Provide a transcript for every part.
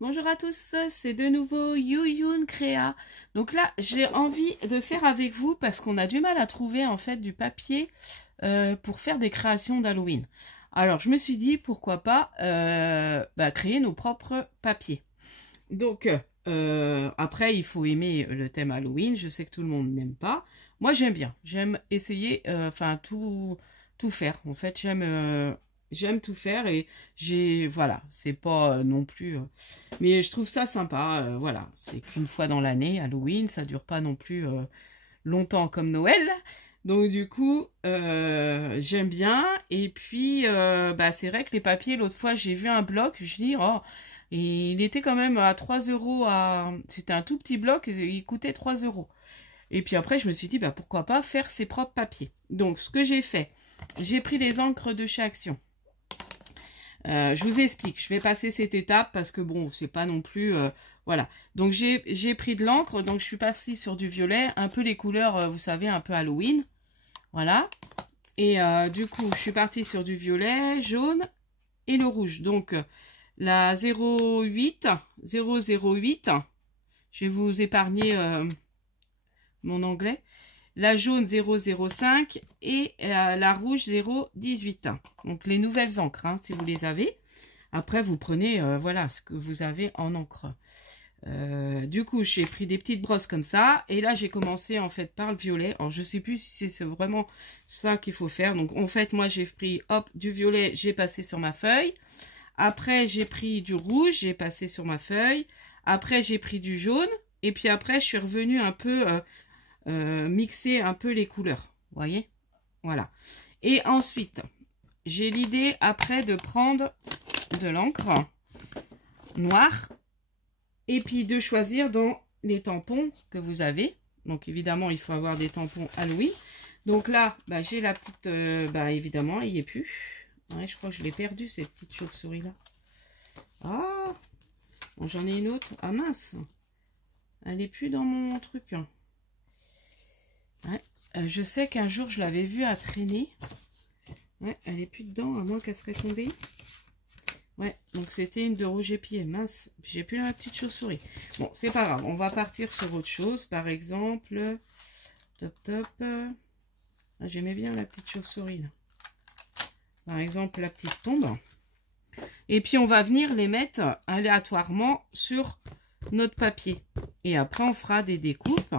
Bonjour à tous, c'est de nouveau Yuyun Créa. Donc là, j'ai envie de faire avec vous parce qu'on a du mal à trouver en fait du papier pour faire des créations d'Halloween. Alors je me suis dit pourquoi pas créer nos propres papiers. Donc après, il faut aimer le thème Halloween. Je sais que tout le monde n'aime pas. Moi, j'aime bien. J'aime essayer, tout faire. En fait, j'aime tout faire et voilà, c'est pas non plus. Mais je trouve ça sympa. Voilà, c'est qu'une fois dans l'année, Halloween, ça dure pas non plus longtemps comme Noël. Donc du coup, j'aime bien. Et puis, c'est vrai que les papiers, l'autre fois, j'ai vu un bloc, je dis, oh, et il était quand même à 3 euros. C'était un tout petit bloc, il coûtait 3 euros. Et puis après, je me suis dit, pourquoi pas faire ses propres papiers. Donc, ce que j'ai fait, j'ai pris les encres de chez Action. Je vous explique, je vais passer cette étape parce que bon, c'est pas non plus... voilà. Donc, j'ai pris de l'encre, donc je suis passée sur du violet, un peu les couleurs, vous savez, un peu Halloween. Voilà. Et du coup, je suis partie sur du violet, jaune et le rouge. Donc, la 008, je vais vous épargner mon anglais. La jaune 005 et la rouge 018. Donc les nouvelles encres, hein, si vous les avez. Après, vous prenez voilà ce que vous avez en encre. Du coup, j'ai pris des petites brosses comme ça. Et là, j'ai commencé en fait par le violet. Alors, je sais plus si c'est vraiment ça qu'il faut faire. Donc, en fait, moi, j'ai pris hop du violet, j'ai passé sur ma feuille. Après, j'ai pris du rouge, j'ai passé sur ma feuille. Après, j'ai pris du jaune. Et puis après, je suis revenue un peu mixer un peu les couleurs. Vous voyez? Voilà. Et ensuite, j'ai l'idée après de prendre de l'encre noire et puis de choisir dans les tampons que vous avez. Donc évidemment, il faut avoir des tampons Halloween. Donc là, j'ai la petite... évidemment, il n'y est plus. Ouais, je crois que je l'ai perdu, cette petite chauve-souris-là. Ah, bon, j'en ai une autre. Ah mince, elle n'est plus dans mon truc. Ouais. Je sais qu'un jour, je l'avais vue à traîner. Ouais, elle n'est plus dedans, à moins qu'elle serait tombée. Ouais, donc c'était une de rouge et pied. Mince, j'ai plus la petite chauve-souris. Bon, c'est pas grave. On va partir sur autre chose. Par exemple, j'aimais bien la petite chauve-souris, là. Par exemple, la petite tombe. Et puis, on va venir les mettre aléatoirement sur notre papier. Et après, on fera des découpes.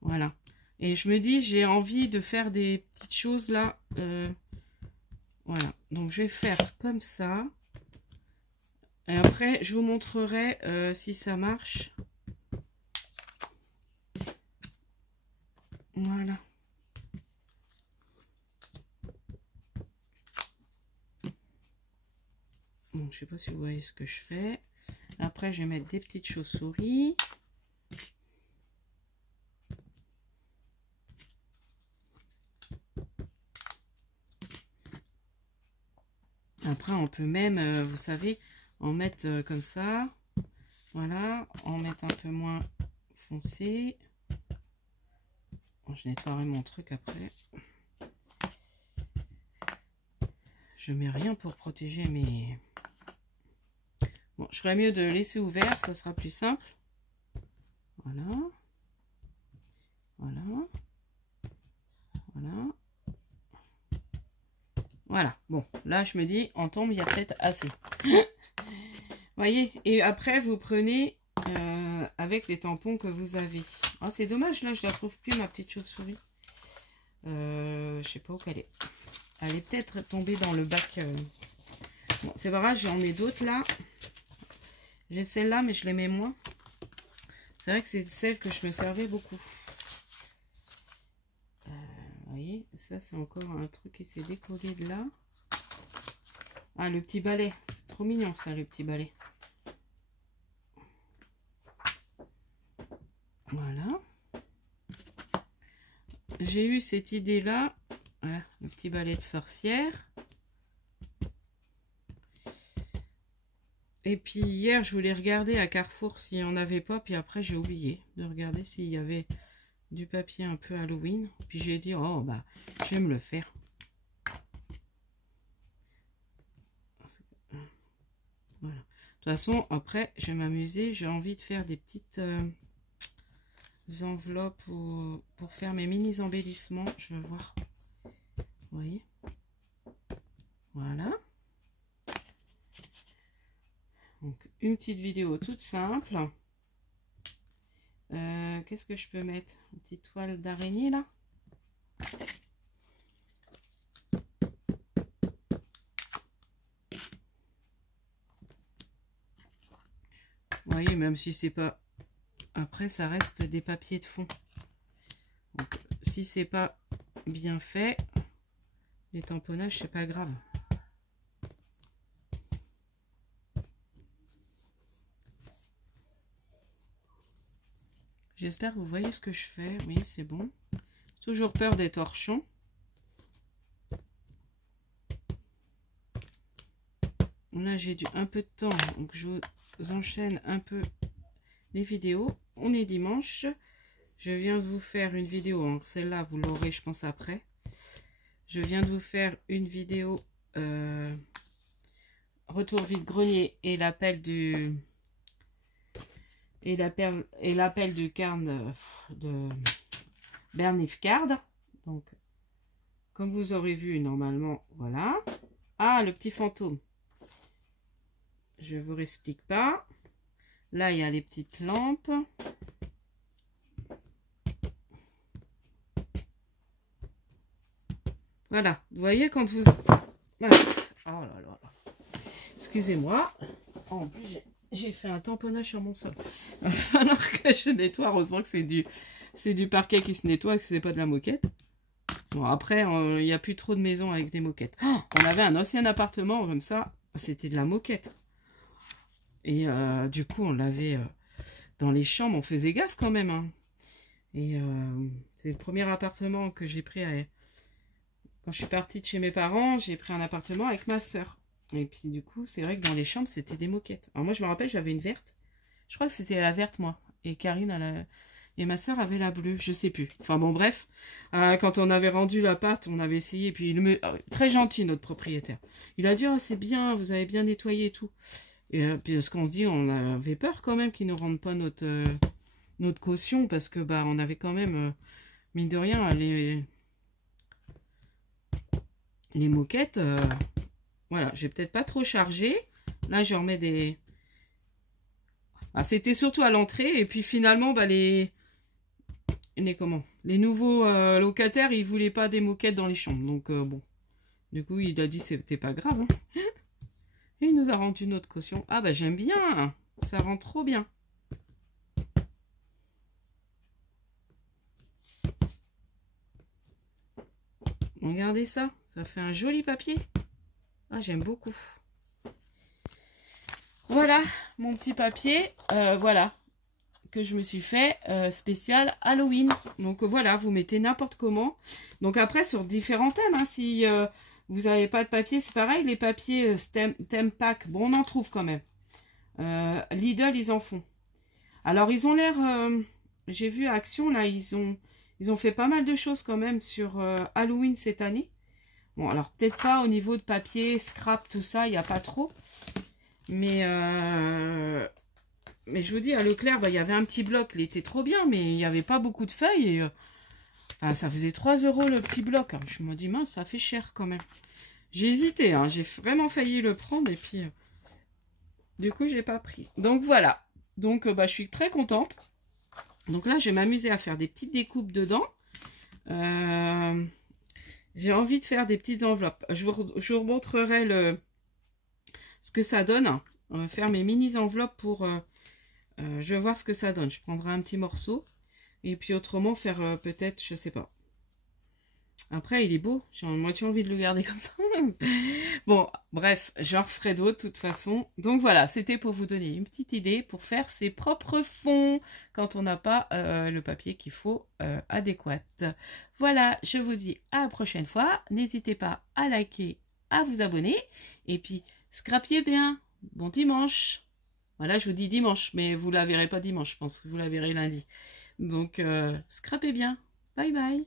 Voilà. Et je me dis, j'ai envie de faire des petites choses là. Voilà. Donc, je vais faire comme ça. Et après, je vous montrerai si ça marche. Voilà. Bon, je sais pas si vous voyez ce que je fais. Après, je vais mettre des petites chauves-souris. Après, on peut même, vous savez, en mettre comme ça. Voilà, en mettre un peu moins foncé. Bon, je nettoierai mon truc après. Je mets rien pour protéger mes... Bon, je ferais mieux de laisser ouvert, ça sera plus simple. Voilà. Voilà. Voilà. Voilà. Bon, là, je me dis, en tombe, il y a peut-être assez. Voyez, et après, vous prenez avec les tampons que vous avez. Oh, c'est dommage, là, je la trouve plus, ma petite chauve-souris. Je sais pas où qu'elle est. Elle est peut-être tombée dans le bac. Bon, c'est pas grave, j'en ai d'autres, là. J'ai celle-là, mais je l'aimais moins. C'est vrai que c'est celle que je me servais beaucoup. Vous voyez, ça, c'est encore un truc qui s'est décollé de là. Ah, le petit balai. C'est trop mignon, ça, le petit balai. Voilà. J'ai eu cette idée-là. Voilà, le petit balai de sorcière. Et puis hier, je voulais regarder à Carrefour s'il n'y en avait pas. Puis après, j'ai oublié de regarder s'il y avait du papier un peu Halloween. Puis j'ai dit, oh, je vais me le faire. Voilà. toute façon, après, je vais m'amuser. J'ai envie de faire des petites enveloppes pour faire mes mini embellissements. Je vais voir. Vous voyez? Voilà. Donc, une petite vidéo toute simple. Qu'est-ce que je peux mettre? Une petite toile d'araignée là. Vous voyez, même si c'est pas... Après, ça reste des papiers de fond. Donc, si c'est pas bien fait, les tamponnages, c'est pas grave. J'espère que vous voyez ce que je fais. Oui, c'est bon. Toujours peur des torchons. Là, j'ai un peu de temps, donc je vous enchaîne un peu les vidéos. On est dimanche. Je viens de vous faire une vidéo. Celle-là, vous l'aurez, je pense, après. Je viens de vous faire une vidéo retour vide-grenier et l'appel du... Et l'appel du carne de Bernifcard. Donc, comme vous aurez vu, normalement, voilà. Ah, le petit fantôme. Je ne vous explique pas. Là, il y a les petites lampes. Voilà. Vous voyez, quand vous... Voilà. Oh là là. Excusez-moi. En plus, j'ai fait un tamponnage sur mon sol. Il va falloir que je nettoie. Heureusement que c'est du parquet qui se nettoie, que c'est pas de la moquette. Bon, après, il n'y a plus trop de maisons avec des moquettes. Oh, on avait un ancien appartement comme ça. C'était de la moquette. Et du coup, on l'avait dans les chambres. On faisait gaffe quand même. Hein. Et c'est le premier appartement que j'ai pris. Quand je suis partie de chez mes parents, j'ai pris un appartement avec ma soeur. Et puis du coup, c'est vrai que dans les chambres, c'était des moquettes. Alors moi, je me rappelle, j'avais une verte. Je crois que c'était la verte, moi. Et Karine, et ma soeur avait la bleue, je sais plus. Enfin bon, bref. Quand on avait rendu l'appart, on avait essayé. Et puis, très gentil, notre propriétaire. Il a dit, oh, c'est bien, vous avez bien nettoyé et tout. Et puis, ce qu'on se dit, on avait peur quand même qu'ils ne rendent pas notre caution. Parce que, bah, on avait quand même, mine de rien, les moquettes... Voilà, j'ai peut-être pas trop chargé. Là, je remets des... Ah, c'était surtout à l'entrée. Et puis finalement, bah, les nouveaux locataires, ils voulaient pas des moquettes dans les chambres. Donc bon. Du coup, il a dit c'était pas grave. Hein. Et il nous a rendu notre caution. Ah bah j'aime bien. Ça rend trop bien. Regardez ça. Ça fait un joli papier. Ah, j'aime beaucoup. Voilà, mon petit papier, voilà, que je me suis fait spécial Halloween. Donc voilà, vous mettez n'importe comment. Donc après, sur différents thèmes, hein, si vous n'avez pas de papier, c'est pareil, les papiers thème pack, bon, on en trouve quand même. Lidl, ils en font. Alors, ils ont l'air, j'ai vu à Action, là, ils ont fait pas mal de choses quand même sur Halloween cette année. Bon, alors peut-être pas au niveau de papier, scrap, tout ça, il n'y a pas trop. Mais je vous dis, à Leclerc, bah, il y avait un petit bloc, il était trop bien, mais il n'y avait pas beaucoup de feuilles. Et, enfin, ça faisait 3 € le petit bloc. Hein. Je me dis, mince, ça fait cher quand même. J'ai hésité, hein, j'ai vraiment failli le prendre et puis du coup, j'ai pas pris. Donc voilà, donc bah, je suis très contente. Donc là, je vais m'amuser à faire des petites découpes dedans. J'ai envie de faire des petites enveloppes. Je vous montrerai ce que ça donne. On va faire mes mini enveloppes pour... je vais voir ce que ça donne. Je prendrai un petit morceau. Et puis autrement, faire peut-être, je sais pas. Après, il est beau. J'ai moitié envie de le garder comme ça. Bon, bref, j'en referai d'autres de toute façon. Donc voilà, c'était pour vous donner une petite idée pour faire ses propres fonds quand on n'a pas le papier qu'il faut adéquat. Voilà, je vous dis à la prochaine fois. N'hésitez pas à liker, à vous abonner. Et puis, scrapiez bien. Bon dimanche. Voilà, je vous dis dimanche, mais vous la verrez pas dimanche, je pense que vous la verrez lundi. Donc, scrapez bien. Bye bye.